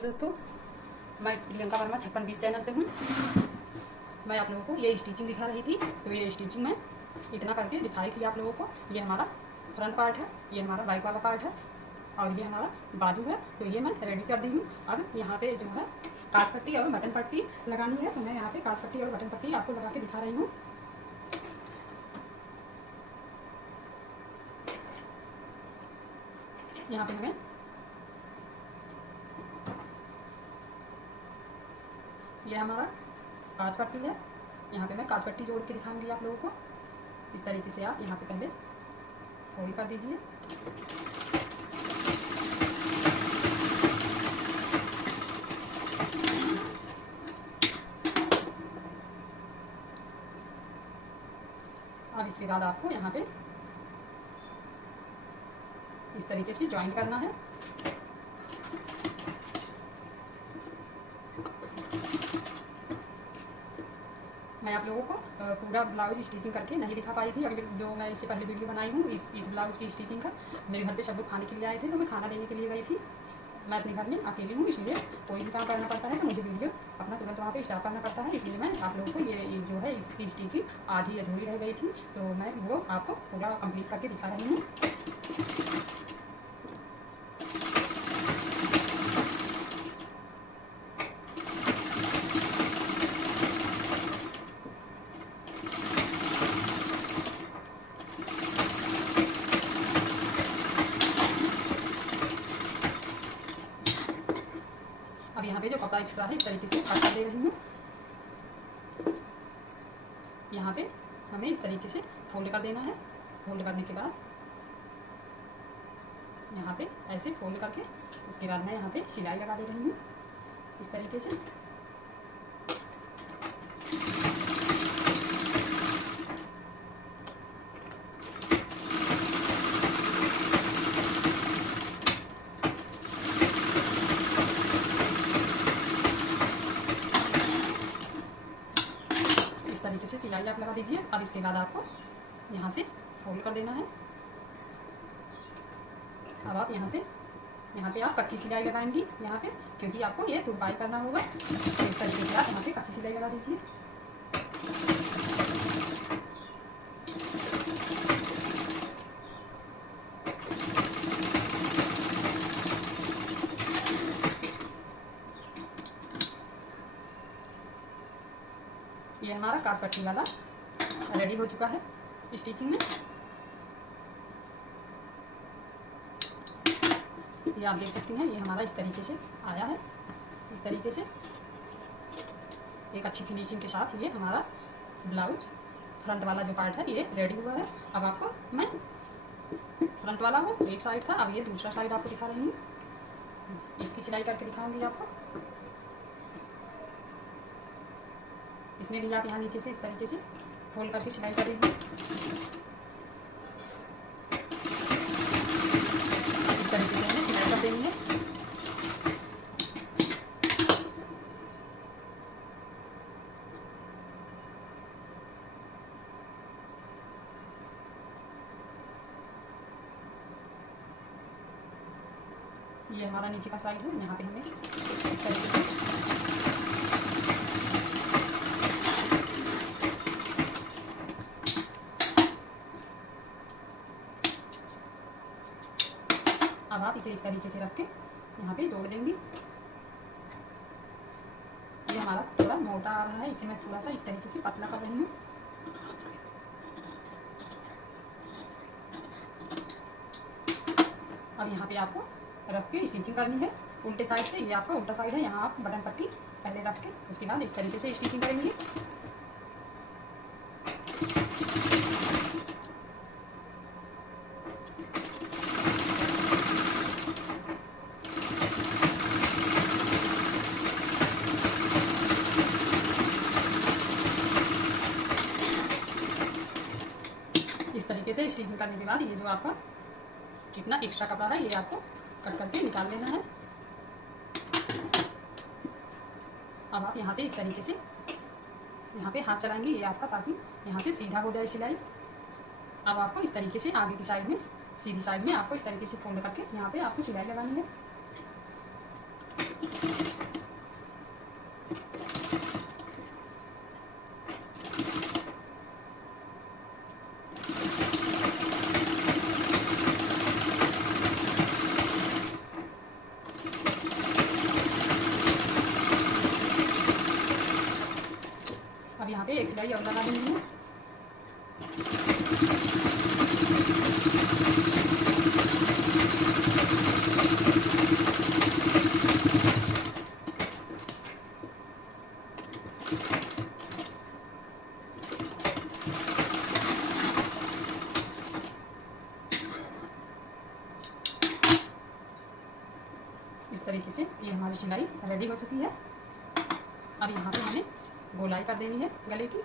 तो दोस्तों, मैं प्रियंका वर्मा 5620 चैनल से हूँ। मैं आप लोगों को ये स्टिचिंग दिखा रही थी। तो ये स्टिचिंग मैं इतना करके दिखाई थी आप लोगों को। ये हमारा फ्रंट पार्ट है, ये हमारा बैक वाला पार्ट है और ये हमारा बाजू है। तो ये मैं रेडी कर दी हूँ। अब यहाँ पे जो है काज पट्टी और बटन पट्टी लगानी है। तो मैं यहाँ पे काज पट्टी और बटन पट्टी आपको लगा के दिखा रही हूँ। यहाँ पे हमें ये हमारा काज पट्टी है। यहाँ पे मैं काज पट्टी जोड़ के दिखाऊंगी आप लोगों को। इस तरीके से आप यहाँ पे पहले फोल्ड कर दीजिए। अब इसके बाद आपको यहाँ पे इस तरीके से ज्वाइन करना है। मैं आप लोगों को पूरा ब्लाउज स्टिचिंग करके नहीं दिखा पाई थी। अभी जो मैं इससे पहले वीडियो बनाई हूँ इस ब्लाउज की स्टिचिंग का, मेरे घर पे सब लोग खाने के लिए आए थे तो मैं खाना देने के लिए गई थी। मैं अपने घर में अकेली हूँ, इसलिए कोई भी काम करना पड़ता है तो मुझे वीडियो अपना तुरंत वहाँ पे स्टार्ट करना पड़ता है। इसलिए मैं आप लोगों को ये जो है इसकी स्टिचिंग आधी अधूरी रह गई थी, तो मैं वो आपको पूरा कंप्लीट करके दिखा रही हूँ। अब यहाँ पे जो कपड़ा एक्स्ट्रा है इस तरीके से काट कर दे रही हूँ। यहाँ पे हमें इस तरीके से फोल्ड कर देना है। फोल्ड करने के बाद यहाँ पे ऐसे फोल्ड करके उसके बाद मैं यहाँ पे सिलाई लगा दे रही हूँ इस तरीके से। तरीके से सिलाई आप लगा दीजिए। अब इसके बाद आपको यहाँ से फोल्ड कर देना है। अब आप यहाँ पे आप कच्ची सिलाई लगाएंगी यहाँ पे, क्योंकि आपको ये तुरपाई करना होगा। तो इस तरीके से आप यहाँ पे कच्ची सिलाई लगा दीजिए। ये हमारा काज पट्टी वाला रेडी हो चुका है स्टिचिंग में। ये आप देख सकती हैं, ये हमारा इस तरीके से आया है। इस तरीके से एक अच्छी फिनिशिंग के साथ ये हमारा ब्लाउज फ्रंट वाला जो पार्ट है ये रेडी हुआ है। अब आपको मैं फ्रंट वाला वो एक साइड था, अब ये दूसरा साइड आपको दिखा रही हूँ। इसकी सिलाई करके दिखाऊंगी आपको। इसमें भी आप यहाँ नीचे से इस तरीके से फोल्ड करके सिलाई कर दीजिए। इस तरीके से हमें सिलाई कर देनी है। ये हमारा नीचे का साइड है। यहाँ पे हमें इस तरीके से अब आप इसे इस तरीके से रख के यहाँ पे जोड़ देंगी। ये हमारा थोड़ा मोटा आ रहा है, इसे मैं थोड़ा सा इस तरीके से पतला कर रही हूँ। अब यहाँ पे आपको रख के स्टिचिंग करनी है उल्टे साइड से। ये आपका उल्टा साइड है। यहाँ आप बटन पट्टी पहले रख के उसके बाद इस तरीके से स्टिचिंग करेंगे। इस तरीके से स्टिचिंग करने के बाद ये जो आपका कितना एक्स्ट्रा कपड़ा है ये आपको कट करके निकाल लेना है। अब आप यहाँ से इस तरीके से यहाँ पे हाथ चलाएंगे ये आपका, ताकि यहाँ से सीधा हो जाए सिलाई। अब आपको इस तरीके से आगे की साइड में सीधी साइड में आपको इस तरीके से फोल्ड करके यहाँ पे आपको सिलाई लगानी है। एक सिलाई और लगा देंगे। इस तरीके से ये हमारी सिलाई रेडी हो चुकी है। अब यहाँ पे हमें गोलाई कर देनी है गले की।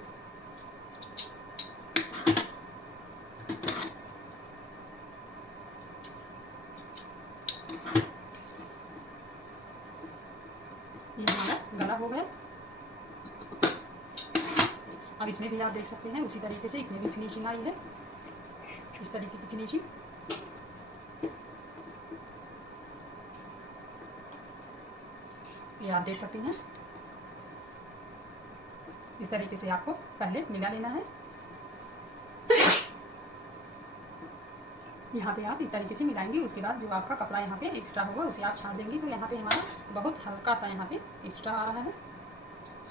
ये हमारा गला हो गया। अब इसमें भी आप देख सकते हैं उसी तरीके से इसमें भी फिनिशिंग आई है, इस तरीके की फिनिशिंग। ये आप देख सकती हैं। इस तरीके से आपको पहले मिला लेना है। यहाँ पे आप इस तरीके से मिलाएंगे। उसके बाद जो आपका कपड़ा यहाँ पे एक्स्ट्रा होगा उसे आप छाड़ देंगे। तो यहाँ पे हमारा बहुत हल्का सा यहाँ पे एक्स्ट्रा आ रहा है।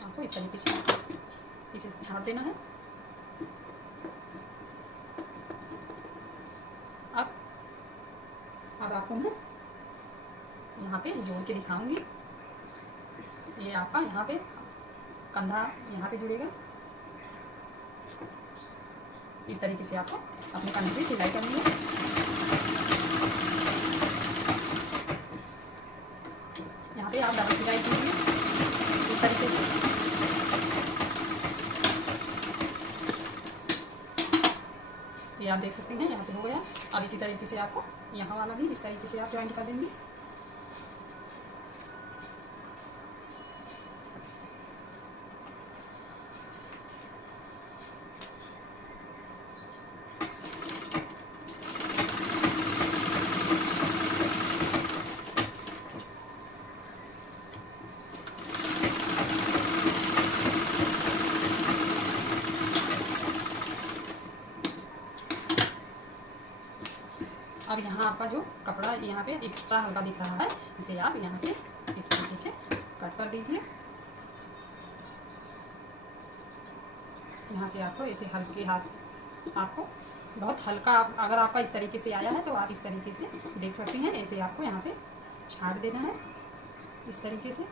आपको इस तरीके से इसे छाड़ देना है। अब आपको मैं यहाँ पे जोड़ के दिखाऊंगी। ये आपका यहाँ पे कंधा यहाँ पे जुड़ेगा। इस तरीके से आपको अपने कंधे पे सिलाई करनी है। यहाँ पे आप डबल सिलाई कीजिए इस तरीके से। ये आप देख सकते हैं यहाँ पे हो गया। अब इसी तरीके से आपको यहाँ वाला भी इस तरीके से आप ज्वाइंट कर देंगे। अब यहाँ आपका जो कपड़ा यहाँ पे एक्स्ट्रा हल्का दिख रहा है, इसे आप यहाँ से इस तरीके से कट कर दीजिए। यहाँ से आपको ऐसे हल्के हाथ, आपको बहुत हल्का, अगर आपका इस तरीके से आया है तो आप इस तरीके से देख सकती हैं। ऐसे आपको यहाँ पे छाड़ देना है इस तरीके से।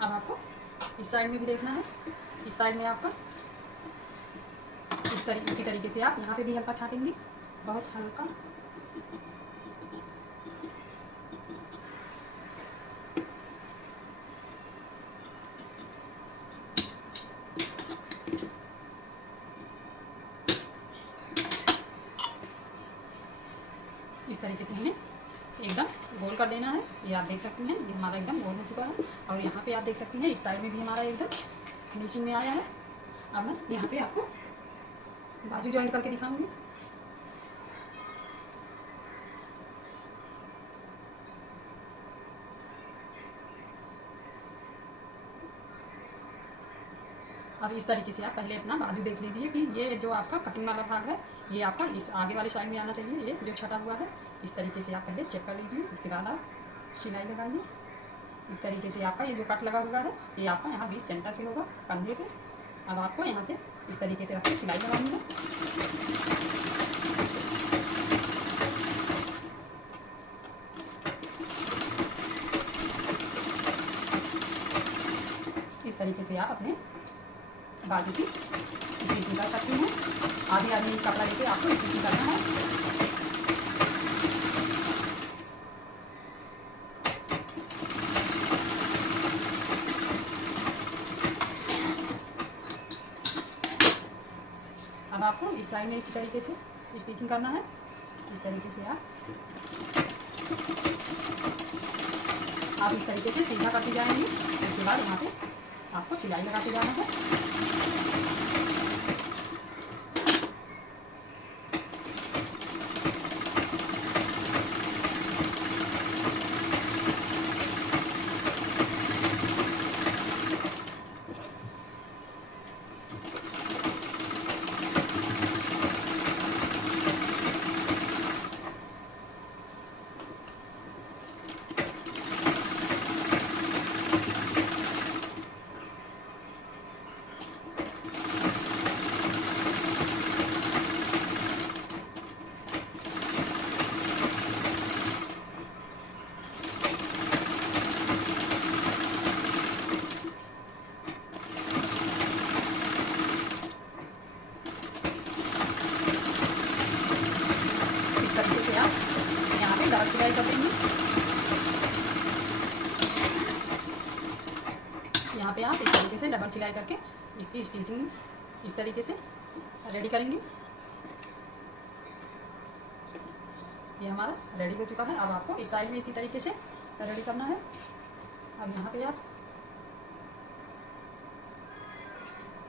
अब आपको इस साइड में भी देखना है। इस साइड में आपका इसी तरीके से आप यहाँ पे भी हल्का छाटेंगे, बहुत हल्का। इस तरीके से हमें एकदम गोल कर देना है। ये आप देख सकते हैं ये हमारा एकदम गोल हो चुका है। और यहाँ पे आप देख सकते हैं इस साइड में भी हमारा एकदम फिनिशिंग में आया है। अब मैं यहाँ पे आपको बाजू जॉइंट करके दिखाऊंगी। अब इस तरीके से आप पहले अपना बाजू देख लीजिए कि ये जो आपका कटिंग वाला भाग है ये आपका इस आगे वाले साइड में आना चाहिए। ये जो छटा हुआ है इस तरीके से आप पहले चेक कर लीजिए। उसके बाद आप सिलाई लगाइए। इस तरीके से आपका ये जो कट लगा हुआ है ये आपका यहाँ बीच सेंटर पे होगा कंधे पे। अब आपको यहाँ से इस तरीके से आपको सिलाई लगानी है। इस तरीके से आप अपने बाजू की स्टिचिंग कर सकते हैं। आधी आधी कपड़ा लेके आपको स्टिचिंग करना है। अब आपको इस साइड में इसी तरीके से स्टिचिंग करना है। इस तरीके से आप इस तरीके से सीधा करते जाएंगे। उसके बाद यहाँ पे आपको सिलाई लगाते जाना है। डबल सिलाई कर देंगे। यहाँ पे आप इस तरीके से डबल सिलाई करके इसकी स्टिचिंग इस तरीके से रेडी करेंगे। ये हमारा रेडी हो चुका है। अब आपको इस साइड में इसी तरीके से रेडी करना है। अब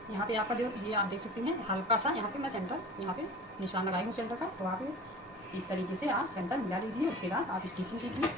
यहाँ पे आपका जो ये आप देख सकते हैं हल्का सा यहाँ पे मैं सेंटर यहाँ पे निशान लगाई हूँ सेंटर का, तो आप इस तरीके से आप सेंटर मिला लीजिए। उसके बाद आप स्टिचिंग कीजिए।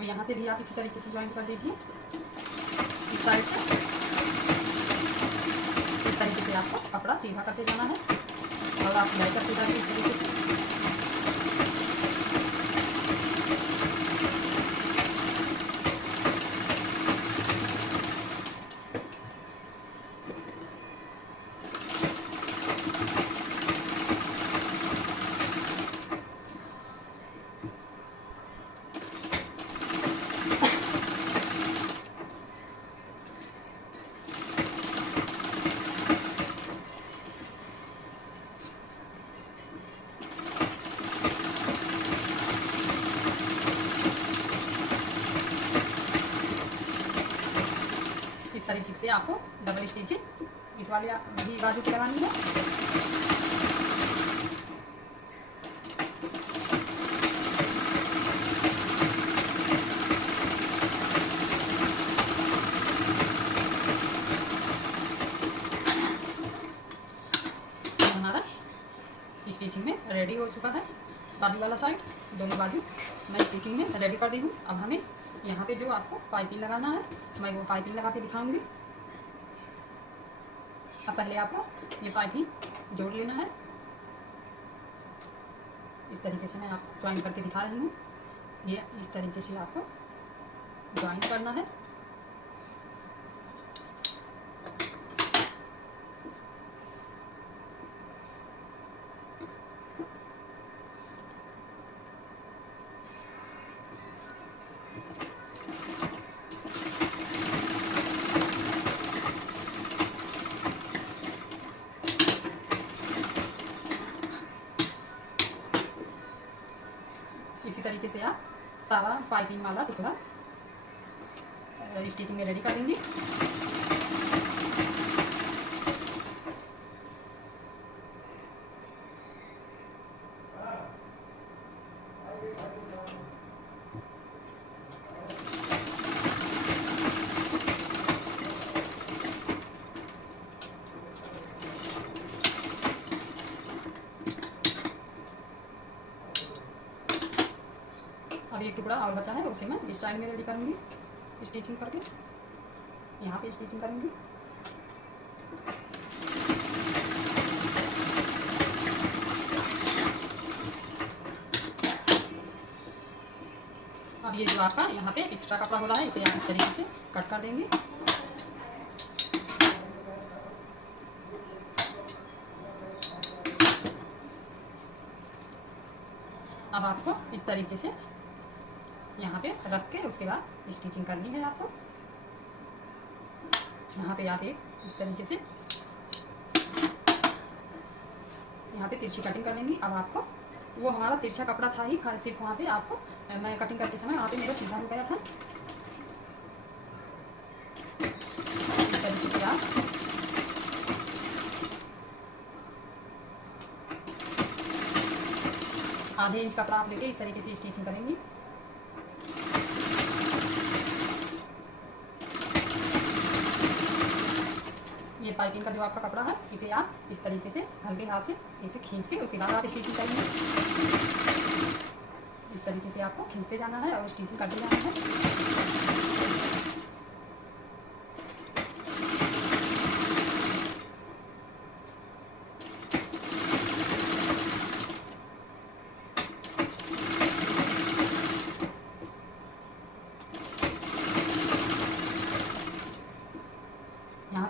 यहाँ से भी आप इसी तरीके से ज्वाइन कर दीजिए इस साइड से। इस तरीके से आपको कपड़ा सीधा करते जाना है और आप सिलाई करते जाइए इस तरीके से। इस तरीके से आपको डबल स्टिचिंग इस वाली भी बाजू पे लगानी है। हमारा स्टिचिंग में रेडी हो चुका है। बाजू वाला साइड दोनों बाजू मैं स्टिचिंग में रेडी कर दी हूँ। अब हमें यहाँ पे जो आपको पाइपिंग लगाना है मैं वो पाइपिंग लगा के दिखाऊंगी। अब पहले आपको ये पाइपिंग जोड़ लेना है। इस तरीके से मैं आपको ज्वाइन करके दिखा रही हूँ। ये इस तरीके से आपको ज्वाइन करना है। इसी तरीके से आप सारा पाइपिंग वाला टुकड़ा स्टिचिंग में रेडी कर देंगे। अब एक टुकड़ा और बचा है उसे मैं इस साइड में रेडी करूँगी स्टिचिंग करके। यहाँ पे स्टिचिंग करूँगी। अब ये जो आपका यहाँ पे एक्स्ट्रा कपड़ा हो रहा है इसे आप इस तरीके से कट कर देंगे। अब आपको इस तरीके से यहाँ पे रख के उसके बाद स्टिचिंग करनी है आपको। यहाँ पे आप एक इस तरीके से यहाँ पे तिरछी कटिंग कर देंगी। अब आपको वो हमारा तिरछा कपड़ा था ही सिर्फ वहाँ पे आपको मैं कटिंग करते समय वहाँ पे मेरा सीधा हो गया था। इस तरीके से आप आधे इंच कपड़ा आप लेके इस तरीके से स्टिचिंग करेंगी। ये पाइपिंग का जो आपका कपड़ा है इसे आप इस तरीके से हल्के हाथ से इसे खींच के उसके बाद आप स्टिचिंग करेंगे। इस तरीके से आपको खींचते जाना है और स्टिचिंग करते जाना है।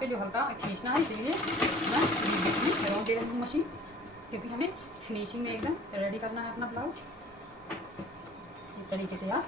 पे जो हल्का खींचना है, इसलिए मैं बीच में रौंद दे रही हूँ मशीन, क्योंकि हमें फिनिशिंग में एकदम रेडी करना है अपना ब्लाउज। इस तरीके से आप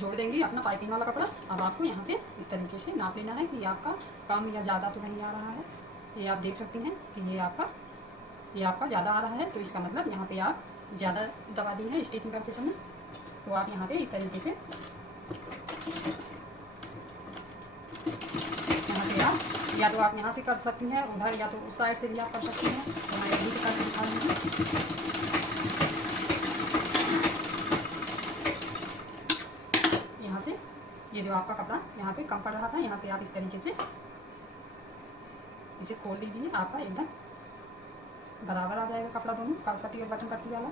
जोड़ देंगे अपना पाइपिंग वाला कपड़ा। अब आपको यहाँ पे इस तरीके से नाप लेना है कि आपका कम या ज़्यादा तो नहीं आ रहा है। ये आप देख सकती हैं कि ये आपका ज़्यादा आ रहा है, तो इसका मतलब यहाँ पे आप ज़्यादा दबा दी है स्टिचिंग करते समय। तो आप यहाँ पे इस तरीके से यहाँ से आप या तो आप यहाँ से कर सकती हैं उधर, या तो उस साइड से भी आप कर सकती हैं। तो मैं यहीं से करके दिखा रही हूँ। ये जो आपका कपड़ा यहाँ पे कम पड़ रहा था, यहाँ से आप इस तरीके से इसे खोल दीजिए। आपका एकदम बराबर आ जाएगा कपड़ा, दोनों कर्ज पट्टी और बटन पट्टी वाला।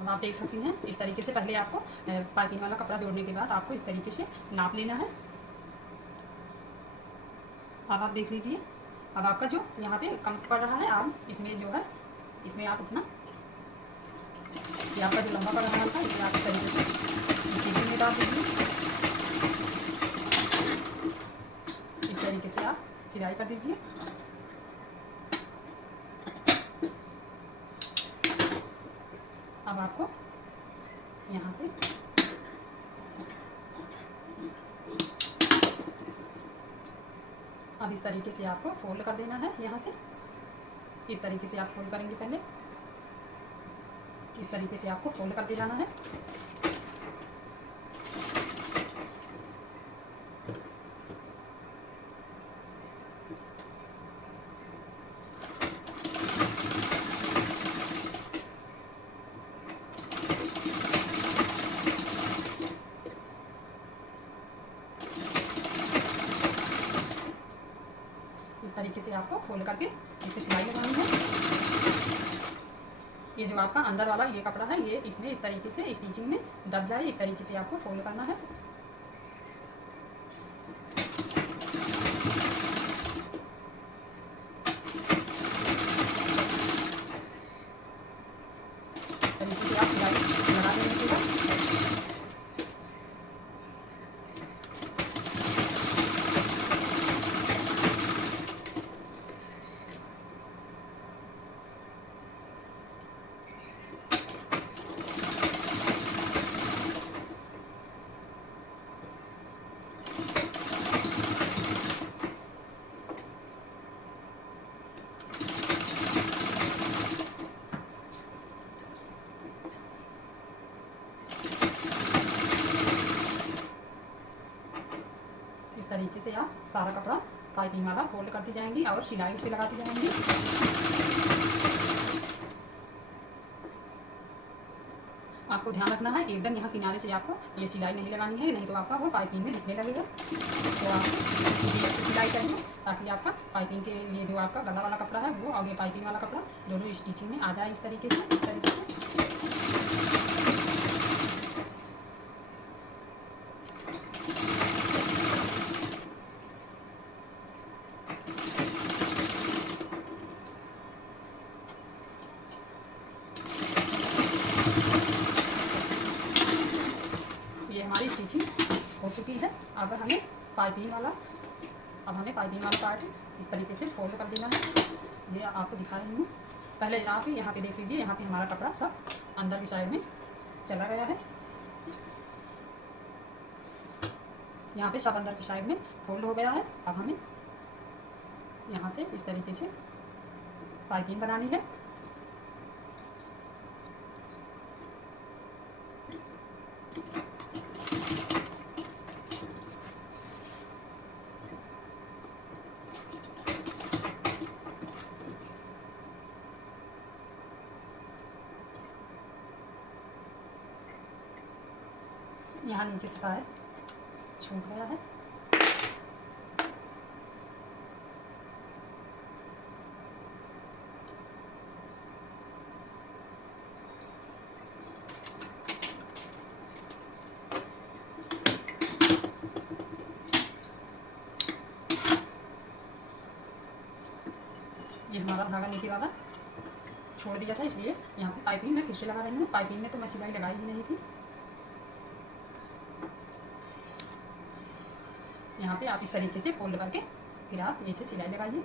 अब आप देख सकती हैं इस तरीके से पहले आपको पाइपिंग वाला कपड़ा जोड़ने के बाद आपको इस तरीके से नाप लेना है। अब आप देख लीजिए, अब आपका जो यहाँ पे कम पड़ रहा है, आप इसमें जो है इसमें आप अपना ये आपका जो लंबा पड़ रहा है इसे आप इस तरीके से स्टिचिंग में डाल दीजिए। इस तरीके से आप सिलाई कर दीजिए। अब आपको यहाँ से अब इस तरीके से आपको फोल्ड कर देना है। यहाँ से इस तरीके से आप फोल्ड करेंगे, पहले इस तरीके से आपको फोल्ड करते जाना है। तरीके से आपको फोल्ड करके इस पर सिलाई लगानी है। ये जो आपका अंदर वाला ये कपड़ा है, ये इसमें इस तरीके से स्टिचिंग में दब जाए, इस तरीके से आपको फोल्ड करना है। तरीके से आप सिलाई लगा देंगे। इस तरीके से आप सारा कपड़ा पाइपिंग वाला फोल्ड करती जाएंगी और सिलाई उस पर लगाती जाएंगी। आपको ध्यान रखना है एकदम यहाँ किनारे से आपको ये सिलाई नहीं लगानी है, नहीं तो आपका वो पाइपिंग में दिखने लगेगा। तो आप सिलाई करिए ताकि आपका पाइपिंग के ये जो आपका गला वाला कपड़ा है वो और ये पाइपिंग वाला कपड़ा दोनों स्टिचिंग में आ जाए इस तरीके से। इस तरीके से पाइपिंग वाला। अब हमें पाइपिंग वाला पार्ट इस तरीके से फोल्ड कर देना है। ये आपको दिखा रही हूँ। पहले आप यहाँ पे देख लीजिए, यहाँ पे हमारा कपड़ा सब अंदर की साइड में चला गया है। यहाँ पे सब अंदर की साइड में फोल्ड हो गया है। अब हमें यहाँ से इस तरीके से पाइपिंग बनानी है। यहाँ नीचे से शायद छूट गया है। ये हमारा धागा नीचे वाला छोड़ दिया था, इसलिए यहाँ पे पाइपिंग में फिर से लगा रही हूँ। पाइपिंग में तो मैं सिलाई लगाई ही नहीं थी। यहाँ पे आप इस तरीके से फोल्ड करके फिर आप ऐसे सिलाई लगाइए।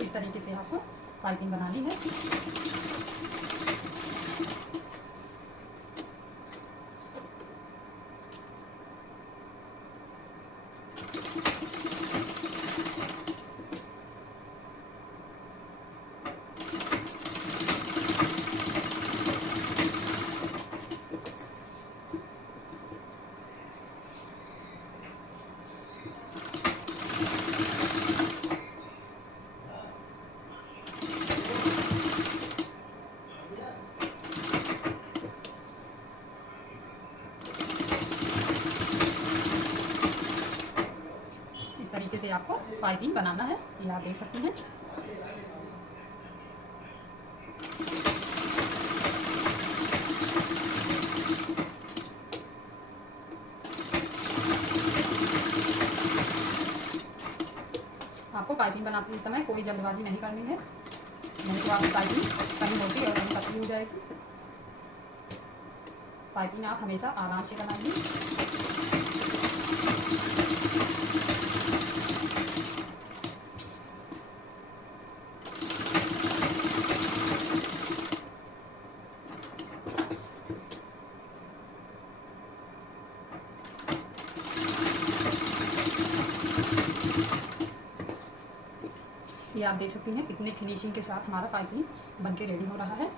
इस तरीके से आपको पाइपिंग बनानी है। तरीके से आपको पाइपिंग बनाना है। ये आप देख सकते हैं। आपको पाइपिंग बनाते समय कोई जल्दबाजी नहीं करनी है, नहीं तो आपकी पाइपिंग कहीं मोटी और कहीं पतली हो जाएगी। पाइपिंग आप हमेशा आराम से बनाइए। ये आप देख सकती हैं कितने फिनिशिंग के साथ हमारा पाइपिंग बनके रेडी हो रहा है।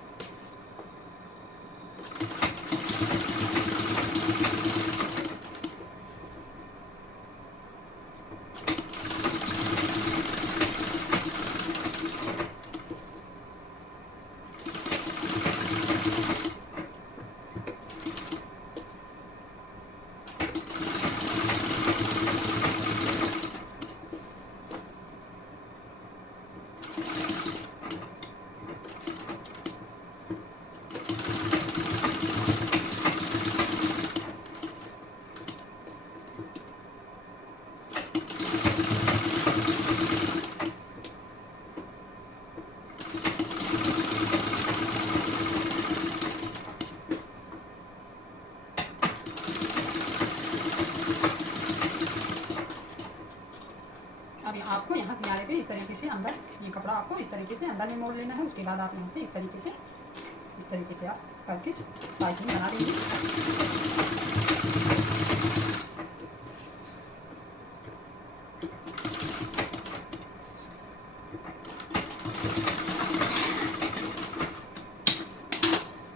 अब आपको यहाँ किनारे पे इस तरीके से अंदर ये कपड़ा आपको इस तरीके से अंदर में मोड़ लेना है। उसके बाद आप यहाँ से इस तरीके से आप करके पाइपिंग बना देंगे।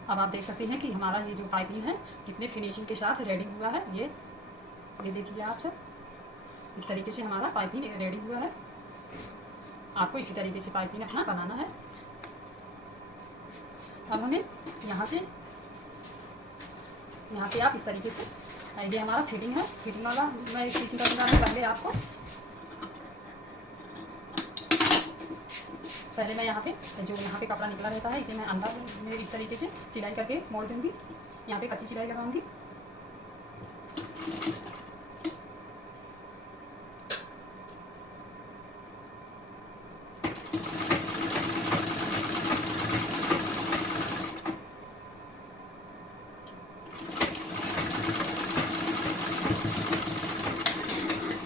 अब आप देख सकते हैं कि हमारा ये जो पाइपिंग है कितने फिनिशिंग के साथ रेडी हुआ है। ये देखिए आप सब, इस तरीके से हमारा पाइपिंग रेडी हुआ है। आपको इसी तरीके से पाइपिंग अपना बनाना है। अब हमें यहाँ से आप इस तरीके से, ये हमारा फिटिंग है, फिटिंग वाला मैं स्टिचिंग करने वाला हूँ। पहले आपको पहले मैं यहाँ पे जो यहाँ पे कपड़ा निकला रहता है इसे मैं अंदर में इस तरीके से सिलाई करके मोड़ दूँगी। यहाँ पे कच्ची सिलाई लगाऊंगी।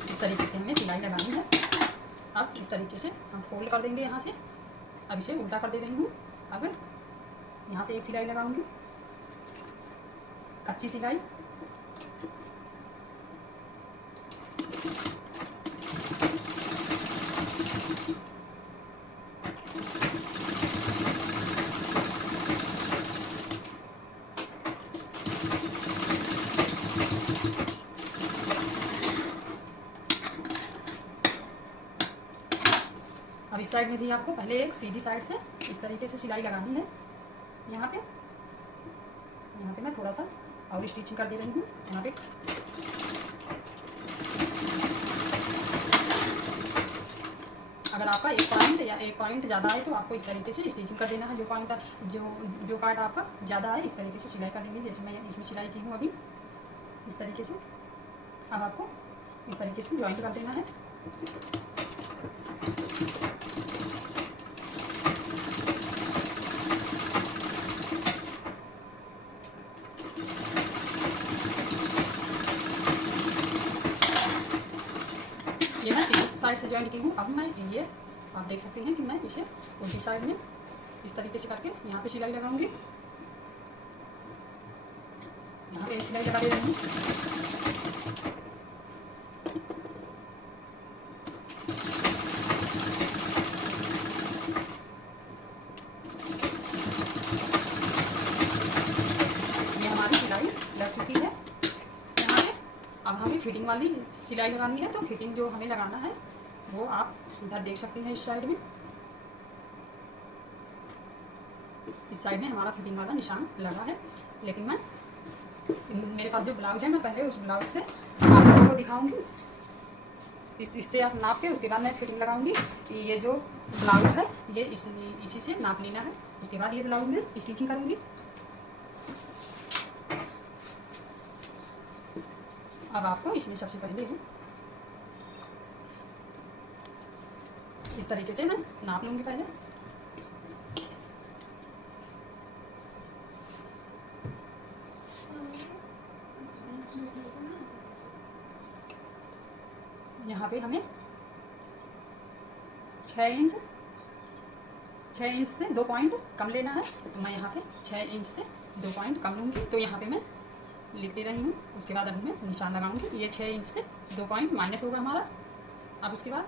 इस तरीके से हमें सिलाई लगानी है। अब इस तरीके से हम फोल्ड कर देंगे यहाँ से। अब इसे उल्टा कर दे रही हूँ। अब यहाँ से एक सिलाई लगाऊंगी, कच्ची सिलाई। अब इस साइड में भी आपको पहले एक सीधी साइड से इस तरीके से सिलाई लगानी है। यहाँ पे मैं थोड़ा सा और स्टिचिंग कर दे रही हूँ। यहाँ पे अगर आपका एक पॉइंट ज़्यादा है तो आपको इस तरीके से स्टिचिंग कर देना है। जो पार्ट आपका ज़्यादा है इस तरीके से सिलाई कर देंगे। जैसे मैं इसमें सिलाई की हूँ अभी इस तरीके से। अब आपको इस तरीके से ज्वाइंट कर देना है। ये मैं सीधी साइड से ज्वाइंट की हूँ। अब मैं ये आप देख सकते हैं कि मैं इसे उल्टी साइड में इस तरीके से करके यहाँ पे सिलाई लगाऊंगी। यहाँ पे सिलाई लगा दे रही हूँ। ये हमारी सिलाई लग चुकी है। यहाँ पे अब हमें फिटिंग वाली सिलाई लगानी है। तो फिटिंग जो हमें लगाना है वो आप इधर देख सकते हैं। इस साइड में हमारा फिटिंग वाला निशान लगा है। लेकिन मैं मेरे पास जो ब्लाउज है मैं पहले उस ब्लाउज से आप लोगों को दिखाऊंगी। इससे आप नाप के उसके बाद मैं फिटिंग लगाऊंगी। ये जो ब्लाउज है ये इसी से नाप लेना है। उसके बाद ये ब्लाउज में स्टिचिंग करूंगी। अब आपको इसमें सबसे पहले इस तरीके से मैं नाप लूँगी। पहले यहाँ पे हमें 6 इंच से 2 पॉइंट कम लेना है। तो मैं यहाँ पे 6 इंच से 2 पॉइंट कम लूँगी। तो यहाँ पे मैं लिख दे रही हूँ। उसके बाद अभी मैं निशान लगाऊंगी। ये 6 इंच से 2 पॉइंट माइनस होगा हमारा। अब उसके बाद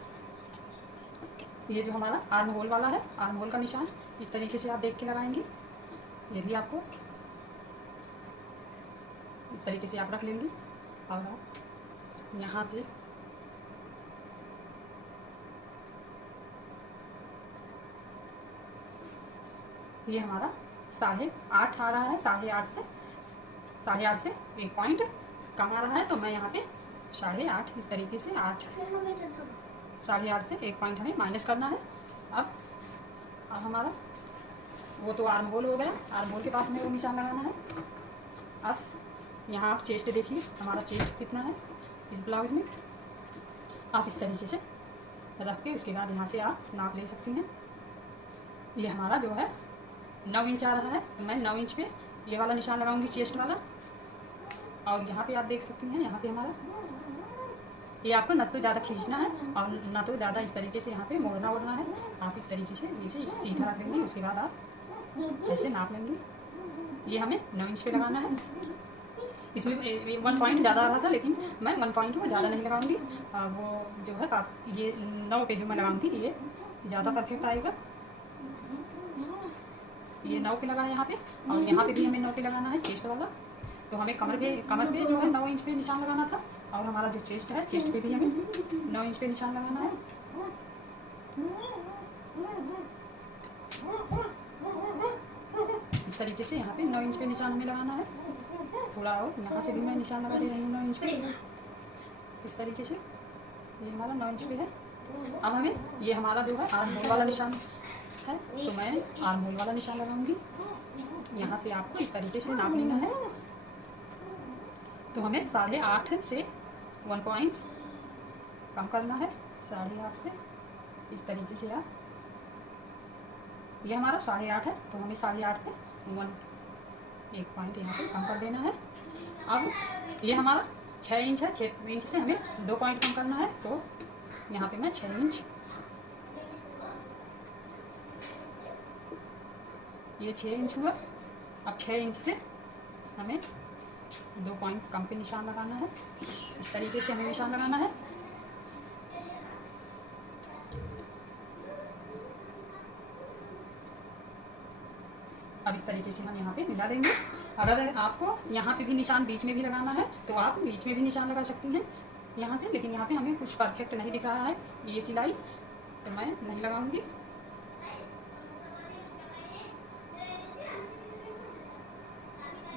ये जो हमारा आर्म होल वाला है, आर्म होल का निशान इस तरीके से आप देख के लगाएंगे। ये भी आपको इस तरीके से आप रख लेंगे। और आप यहाँ से ये हमारा 8.5 आ रहा है। 8.5 से 1 पॉइंट कम आ रहा है। तो मैं यहाँ पे 8.5 इस तरीके से 8.5 से 1 पॉइंट हमें माइनस करना है। अब हमारा वो तो आर्म होल हो गया। आर्म होल के पास में वो निशान लगाना है। अब यहाँ आप चेस्ट देखिए हमारा चेस्ट कितना है इस ब्लाउज में। आप इस तरीके से रख के उसके बाद यहाँ से आप नाप ले सकती हैं। ये हमारा जो है 9 इंच आ रहा है। मैं 9 इंच पे ये वाला निशान लगाऊंगी चेस्ट वाला। और यहाँ पे आप देख सकती हैं यहाँ पे हमारा ये आपको न तो ज़्यादा खींचना है और न तो ज़्यादा इस तरीके से यहाँ पे मोड़ना है। आप इस तरीके से इसे सीधा रख देंगे। उसके बाद आप ऐसे नाप लेंगे। ये हमें 9 इंच पे लगाना है। इसमें 1 पॉइंट ज़्यादा आ रहा था लेकिन मैं 1 पॉइंट को ज़्यादा नहीं लगाऊंगी। वो जो है ये 9 पे जो मैं लगाऊंगी ये ज़्यादा परफेक्ट आएगा। ये 9 पे लगा है यहाँ पे। और यहाँ पे भी हमें 9 पे लगाना है चेस्ट वाला। तो हमें कमर पे जो है 9 इंच पे निशान लगाना था। और हमारा जो चेस्ट है चेस्ट पे भी हमें 9 इंच पे निशान लगाना है। इस तरीके से यहाँ पे 9 इंच पे निशान हमें लगाना है। थोड़ा और यहाँ से भी मैं निशान लगा दे रही हूँ 9 इंच पे। इस तरीके से ये हमारा 9 इंच पे है। अब हमें ये हमारा जो है आर्म होल वाला निशान है तो मैं आर्म होल वाला निशान लगाऊंगी। यहाँ से आपको इस तरीके से नाप लेना है। तो हमें 8.5 से 1 पॉइंट कम करना है। 8.5 से इस तरीके से आप, ये हमारा 8.5 है तो हमें 8.5 से 1 पॉइंट यहाँ पे कम कर देना है। अब ये हमारा 6 इंच है, 6 इंच से हमें 2 पॉइंट कम करना है। तो यहाँ पे मैं 6 इंच, ये 6 इंच हुआ। अब 6 इंच से हमें 2 पॉइंट कम पे निशान लगाना है। इस तरीके से हमें निशान लगाना है। अब इस तरीके से हम यहाँ पे मिला देंगे। अगर आपको यहाँ पे भी निशान बीच में भी लगाना है तो आप बीच में भी निशान लगा सकती हैं यहाँ से, लेकिन यहाँ पे हमें कुछ परफेक्ट नहीं दिख रहा है ये सिलाई, तो मैं नहीं लगाऊंगी।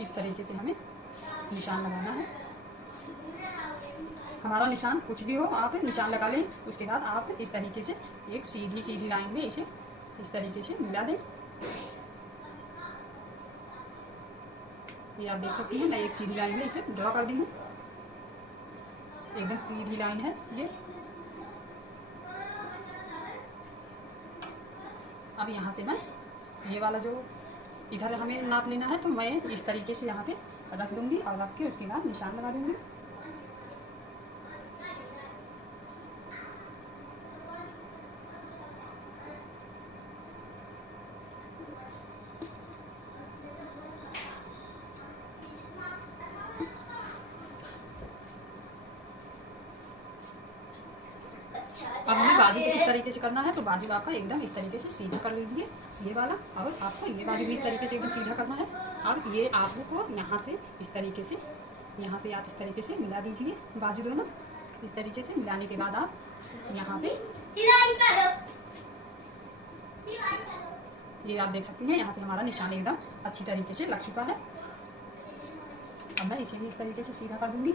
इस तरीके से हमें निशान लगाना है। हमारा निशान कुछ भी हो आप निशान लगा लें। उसके बाद आप इस तरीके से एक सीधी लाइन में इसे इस तरीके से मिला दें। ये आप देख सकती हैं, मैं एक सीधी लाइन में इसे ड्रॉ कर दी हूँ। एकदम सीधी लाइन है ये। अब यहाँ से मैं ये वाला जो इधर हमें नाप लेना है तो मैं इस तरीके से यहाँ पे रख दूँगी और रख के उसके बाद निशान लगा दूँगी। अब हमें बाजू को किस तरीके से करना है, तो बाजू आपका एकदम इस तरीके से सीधा कर लीजिए ये वाला। अब आपको ये बाजू भी इस तरीके से एकदम सीधा करना है। अब ये आपको यहाँ से इस तरीके से, यहाँ से आप इस तरीके से मिला दीजिए बाजू दोनों। इस तरीके से मिलाने के बाद आप यहाँ पे ये आप देख सकती हैं, यहाँ पे हमारा निशान एकदम अच्छी तरीके से लग चुका है। अब मैं इसे भी इस तरीके से सीधा कर दूँगी।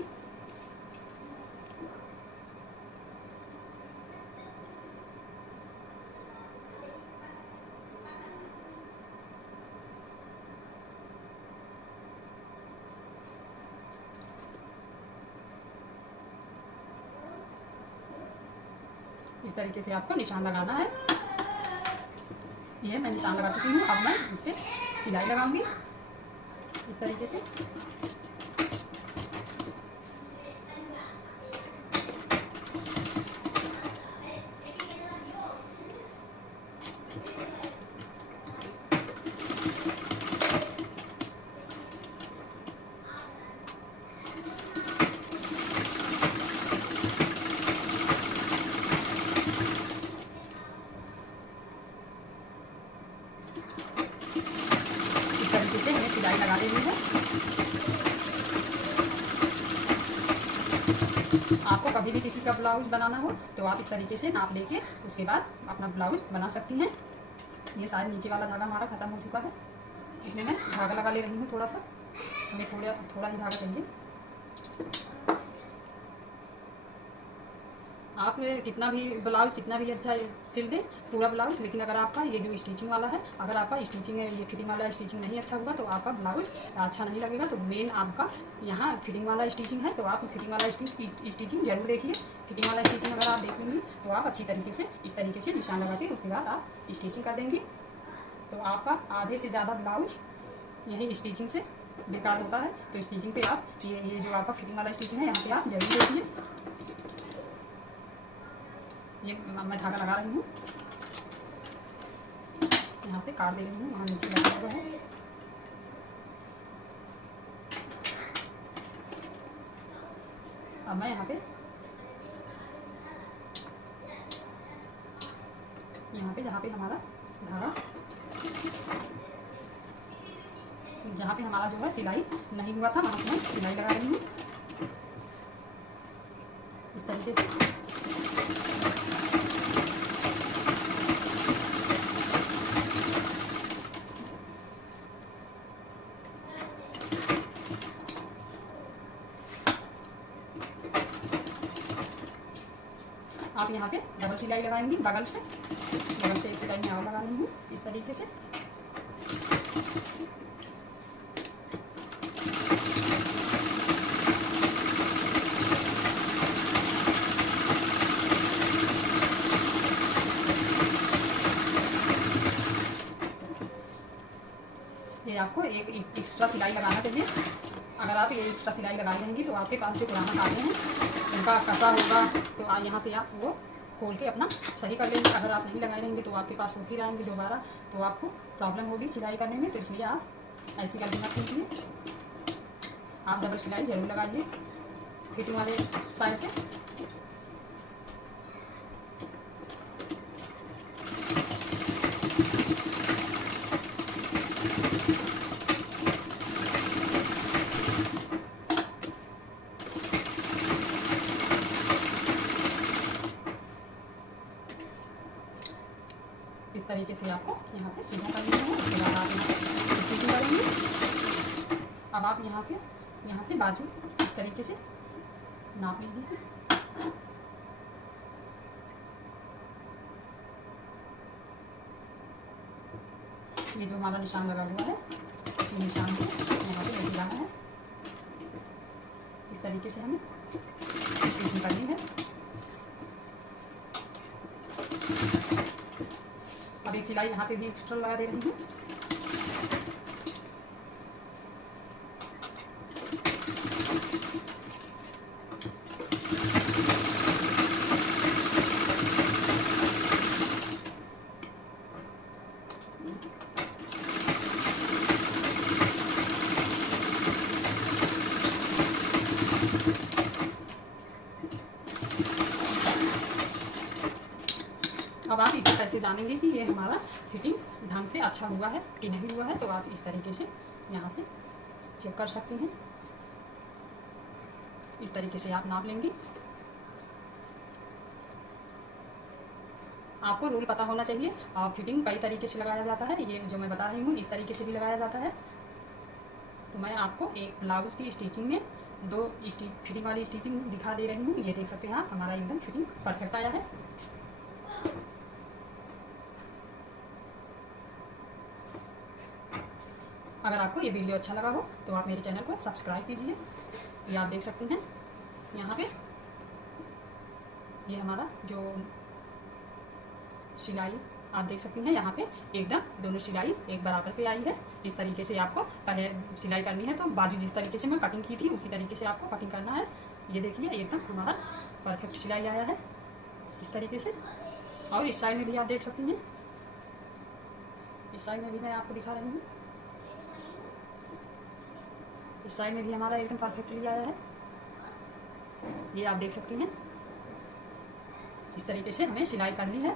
इस तरीके से आपको निशान लगाना है। ये मैं निशान लगा चुकी हूँ। अब मैं इस पर सिलाई लगाऊंगी इस तरीके से। हमें सिलाई लगा देनी है। आपको कभी भी किसी का ब्लाउज बनाना हो तो आप इस तरीके से नाप लेके उसके बाद अपना ब्लाउज बना सकती हैं। ये सारे नीचे वाला धागा हमारा ख़त्म हो चुका है। इसमें मैं धागा लगा ले रही हूँ थोड़ा सा, हमें थोड़ा ही धागा चाहिए। आप कितना भी ब्लाउज कितना भी अच्छा सिल दें पूरा ब्लाउज, लेकिन अगर आपका ये जो स्टिचिंग वाला है, अगर आपका स्टिचिंग है ये फिटिंग वाला स्टिचिंग नहीं अच्छा होगा तो आपका ब्लाउज अच्छा नहीं लगेगा। तो मेन आपका यहाँ फिटिंग वाला स्टिचिंग है, तो आप फिटिंग वाला स्टिचिंग जरूर देखिए। फिटिंग वाला स्टिचिंग अगर आप देख लेंगी तो आप अच्छी तरीके से इस तरीके से निशान लगा के उसके बाद आप स्टिचिंग कर देंगी। तो आपका आधे से ज़्यादा ब्लाउज यही स्टिचिंग से बेकार होता है। तो स्टिचिंग पे आप ये जो आपका फिटिंग वाला स्टिचिंग है यहाँ पे आप जरूर देखिए। ये मैं धागा लगा रही हूँ, यहाँ से काट दे रही हूँ, वहाँ नीचे लगा हुआ है। अब मैं यहाँ पे जहाँ पे हमारा धागा, जहाँ पे हमारा जो है सिलाई नहीं हुआ था वहाँ पे मैं सिलाई लगा रही हूँ इस तरीके से। आप यहाँ पे डबल सिलाई लगाएंगी बगल से, बगल से एक सिलाई मैं और लगा रही हूँ इस तरीके से। ये आपको एक एक्स्ट्रा सिलाई लगाना चाहिए। अगर आप ये एक्स्ट्रा सिलाई लगाई रहेंगी तो आपके पास जो पुराना काटे हैं उनका कसा होगा तो यहाँ से आप वो खोल के अपना सही कर लेंगे। अगर आप नहीं लगाए रहेंगे तो आपके पास होती रहेंगे दोबारा, तो आपको प्रॉब्लम होगी सिलाई करने में। तो इसलिए आप ऐसी गलती मत कीजिए, आप डबल सिलाई ज़रूर लगाइए फिटिंग वाले साइड पे। इस तरीके से आपको यहाँ पे सीधा कर लेना है। उसके बाद आप यहाँ पे स्टिचिंग करेंगे। अब आप यहाँ से बाजू इस तरीके से नाप लीजिए। ये जो हमारा निशान लगा हुआ है इसी निशान से यहाँ पे लेके जाना है। इस तरीके से हमें स्टिचिंग करनी है। अब एक सिलाई यहाँ पे भी एक्स्ट्रा लगा दे रही हूँ। अब आप इसी तरह से जानेंगे कि ये हमारा फिटिंग ढंग से अच्छा हुआ है कि नहीं हुआ है। तो आप इस तरीके से यहाँ से चेक कर सकते हैं। इस तरीके से आप नाप लेंगे। आपको रूल पता होना चाहिए। और फिटिंग कई तरीके से लगाया जाता है, ये जो मैं बता रही हूँ इस तरीके से भी लगाया जाता है। तो मैं आपको एक ब्लाउज़ की स्टिचिंग में दो फिटिंग वाली स्टिचिंग दिखा दे रही हूँ। ये देख सकते हैं आप, हमारा एकदम फिटिंग परफेक्ट आया है। अगर आपको ये वीडियो अच्छा लगा हो तो आप मेरे चैनल को सब्सक्राइब कीजिए। ये आप देख सकते हैं यहाँ पे ये हमारा जो सिलाई आप देख सकती हैं यहाँ पे एकदम दोनों सिलाई एक बराबर पे आई है। इस तरीके से आपको पहले सिलाई करनी है तो बाजू जिस तरीके से मैं कटिंग की थी उसी तरीके से आपको कटिंग करना है। ये देखिए एकदम हमारा परफेक्ट सिलाई आया है इस तरीके से। और इस साइड में भी आप देख सकती हैं, इस साइड में भी मैं आपको दिखा रही हूँ। इस साइड में भी हमारा एकदम परफेक्टली आया है। ये आप देख सकती हैं। इस तरीके से हमें सिलाई करनी है।